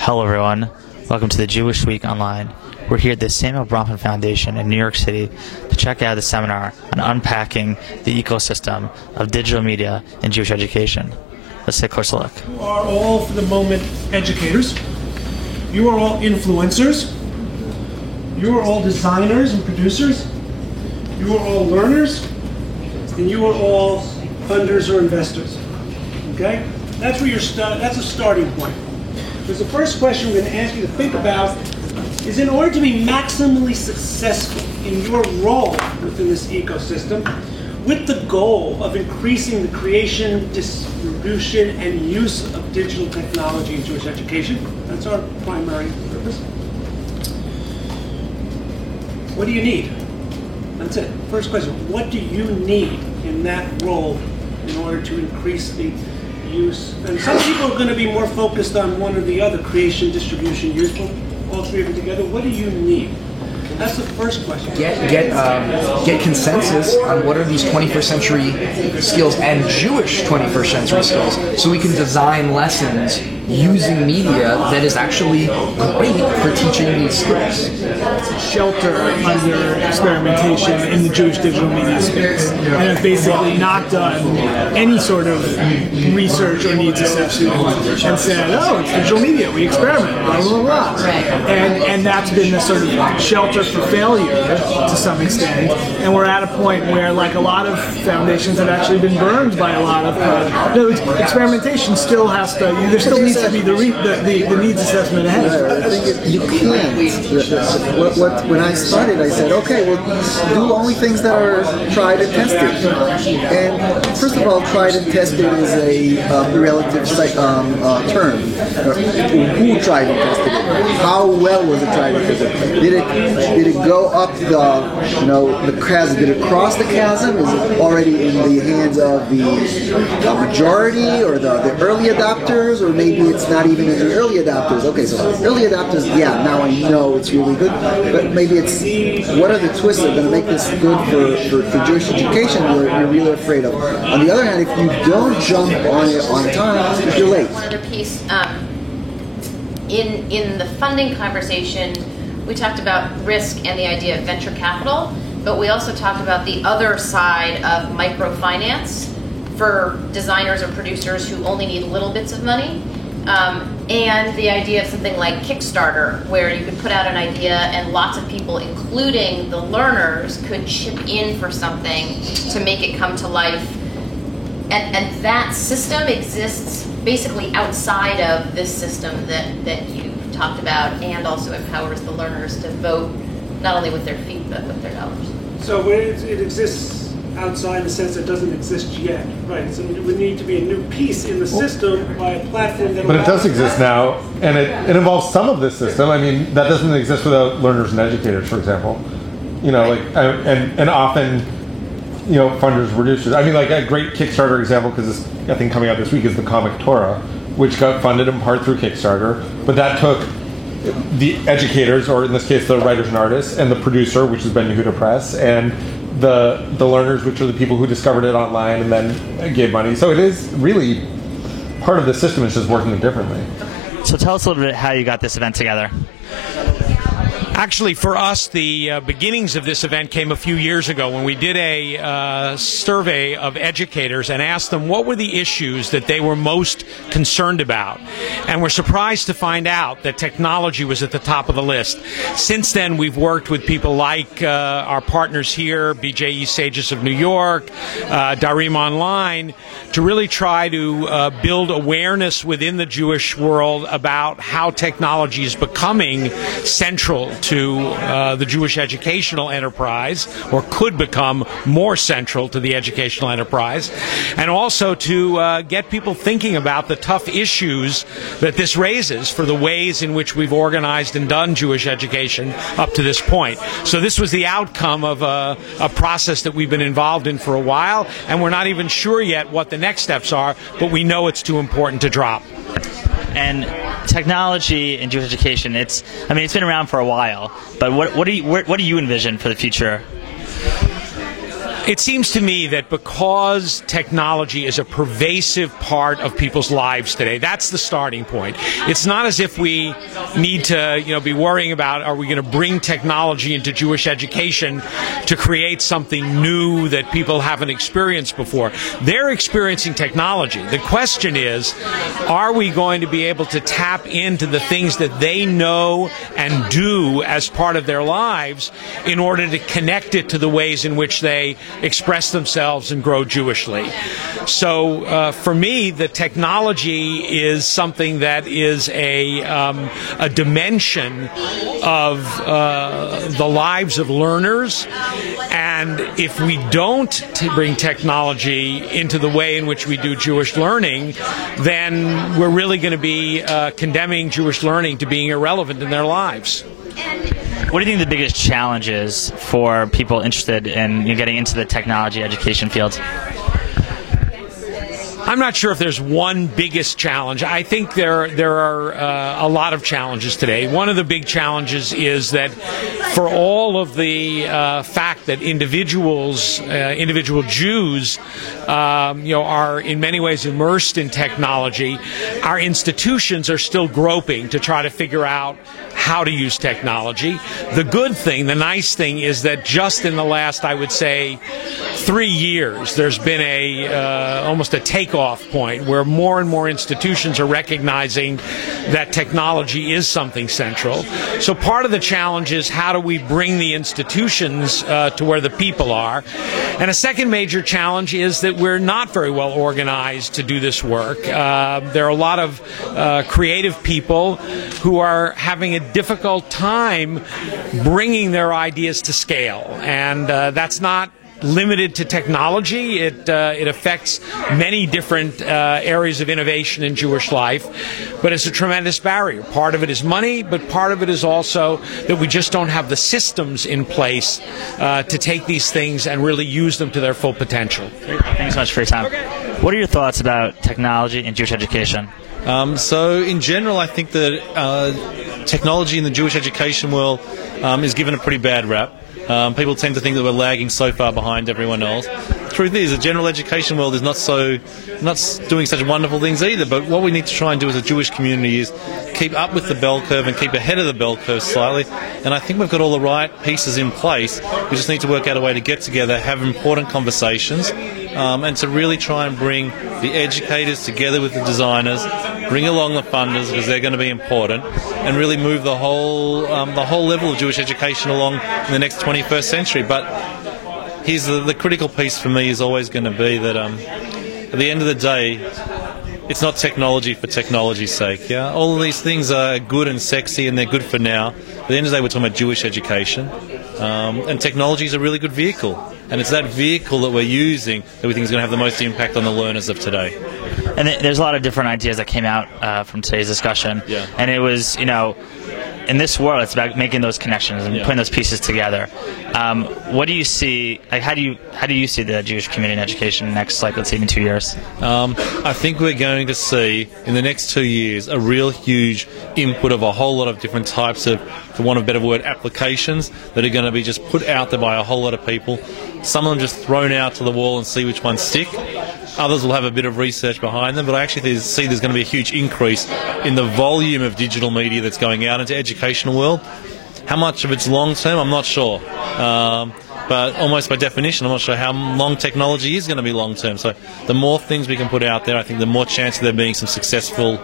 Hello everyone, welcome to the Jewish Week Online. We're here at the Samuel Bronfman Foundation in New York City to check out the seminar on unpacking the ecosystem of digital media in Jewish education. Let's take a closer look. You are all, for the moment, educators. You are all influencers. You are all designers and producers. You are all learners. And you are all funders or investors. Okay? That's where that's a starting point. Because the first question we're going to ask you to think about is, in order to be maximally successful in your role within this ecosystem, with the goal of increasing the creation, distribution, and use of digital technology in Jewish education, that's our primary purpose. What do you need? That's it. First question, what do you need in that role in order to increase the use? And some people are going to be more focused on one or the other, creation, distribution, use, all three of them together. What do you need? That's the first question. Get consensus on what are these 21st century skills and Jewish 21st century skills, so we can design lessons using media that is actually great for teaching these skills. Shelter under experimentation in the Jewish digital media space, and have basically not done any sort of research or needs assessment, and said, "Oh, it's digital media. We experiment, blah blah blah," and that's been the sort of shelter for failure to some extent. And we're at a point where, like a lot of foundations, have actually been burned by a lot of experimentation. Still has to. There still needs to be the needs assessment ahead. I think you can't. When I started, I said, okay, well, do only things that are tried and tested. And first of all, tried and tested is a relative term. Who tried and tested it? How well was it tried and tested? Did it go up the chasm? Did it cross the chasm? Is it already in the hands of the majority or the early adopters, or maybe it's not even in the early adopters? Okay, so early adopters, yeah, now I know it's really good, but maybe it's what are the twists that are going to make this good for Jewish education you're really afraid of. On the other hand, if you don't jump on it on time, you're late. One other piece, in the funding conversation, we talked about risk and the idea of venture capital, but we also talked about the other side of microfinance for designers or producers who only need little bits of money. And the idea of something like Kickstarter, where you could put out an idea and lots of people, including the learners, could chip in for something to make it come to life. And that system exists basically outside of this system that you talked about, and also empowers the learners to vote not only with their feet but with their dollars. So it exists outside the sense it doesn't exist yet, right? So it would need to be a new piece in the system by a platform that. But it does exist now, and it involves some of this system. I mean, that doesn't exist without learners and educators, for example. And often, funders, producers. I mean, like a great Kickstarter example, because I think coming out this week, is the comic Torah, which got funded in part through Kickstarter, but that took the educators, or in this case, the writers and artists, and the producer, which is Ben Yehuda Press, and the learners, which are the people who discovered it online and then gave money. So it is really part of the system. It's just working differently. So tell us a little bit how you got this event together. Actually, for us, the beginnings of this event came a few years ago when we did a survey of educators and asked them what were the issues that they were most concerned about. And we're surprised to find out that technology was at the top of the list. Since then, we've worked with people like our partners here, BJE Sages of New York, Darim Online, to really try to build awareness within the Jewish world about how technology is becoming central to the Jewish educational enterprise, or could become more central to the educational enterprise, and also to get people thinking about the tough issues that this raises for the ways in which we've organized and done Jewish education up to this point. So this was the outcome of a process that we've been involved in for a while, and we're not even sure yet what the next steps are, but we know it's too important to drop. And technology in Jewish education, it's been around for a while, but what do you envision for the future? It seems to me that because technology is a pervasive part of people's lives today, that's the starting point. It's not as if we need to, be worrying about, are we going to bring technology into Jewish education to create something new that people haven't experienced before. They're experiencing technology. The question is, are we going to be able to tap into the things that they know and do as part of their lives in order to connect it to the ways in which they express themselves and grow Jewishly? So for me, the technology is something that is a dimension of the lives of learners, and if we don't bring technology into the way in which we do Jewish learning, then we're really going to be condemning Jewish learning to being irrelevant in their lives. What do you think the biggest challenge is for people interested in getting into the technology education field? I'm not sure if there's one biggest challenge. I think there are a lot of challenges today. One of the big challenges is that for all of the fact that individual Jews, are in many ways immersed in technology, our institutions are still groping to try to figure out how to use technology. The good thing, the nice thing, is that just in the last, I would say, 3 years, there's been almost a takeoff point where more and more institutions are recognizing that technology is something central. So part of the challenge is, how do we bring the institutions to where the people are? And a second major challenge is that we're not very well organized to do this work. There are a lot of creative people who are having a difficult time bringing their ideas to scale, and that's not limited to technology. It affects many different areas of innovation in Jewish life, but it's a tremendous barrier. Part of it is money, but part of it is also that we just don't have the systems in place to take these things and really use them to their full potential. Thanks so much for your time. What are your thoughts about technology in Jewish education? So in general, I think that technology in the Jewish education world is given a pretty bad rap. People tend to think that we're lagging so far behind everyone else. The truth is, the general education world is not doing such wonderful things either, but what we need to try and do as a Jewish community is keep up with the bell curve and keep ahead of the bell curve slightly, and I think we've got all the right pieces in place. We just need to work out a way to get together, have important conversations, and to really try and bring the educators together with the designers, bring along the funders because they're going to be important, and really move the whole level of Jewish education along in the next 21st century. But here's the critical piece for me is always going to be that at the end of the day, it's not technology for technology's sake. Yeah, all of these things are good and sexy and they're good for now. At the end of the day, we're talking about Jewish education, and technology is a really good vehicle. And it's that vehicle that we're using that we think is going to have the most impact on the learners of today. And there's a lot of different ideas that came out from today's discussion. Yeah. And it was, in this world, it's about making those connections and putting those pieces together. What do you see? Like, how do you see the Jewish community in education next, let's say, even 2 years? I think we're going to see in the next 2 years a real huge input of a whole lot of different types of, for want of a better word, applications that are going to be just put out there by a whole lot of people. Some of them just thrown out to the wall and see which ones stick. Others will have a bit of research behind them, but I actually see there's going to be a huge increase in the volume of digital media that's going out into the educational world. How much of it's long term, I'm not sure. But almost by definition, I'm not sure how long technology is going to be long term. So the more things we can put out there, I think the more chance of there being some successful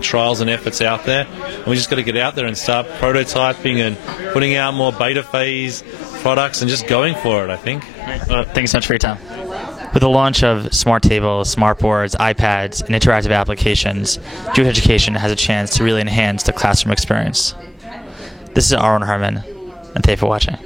trials and efforts out there. And we just got to get out there and start prototyping and putting out more beta phase products and just going for it, I think. Well, thanks so much for your time. With the launch of smart tables, smart boards, iPads, and interactive applications, Jewish education has a chance to really enhance the classroom experience. This is Aaron Herman, and thank you for watching.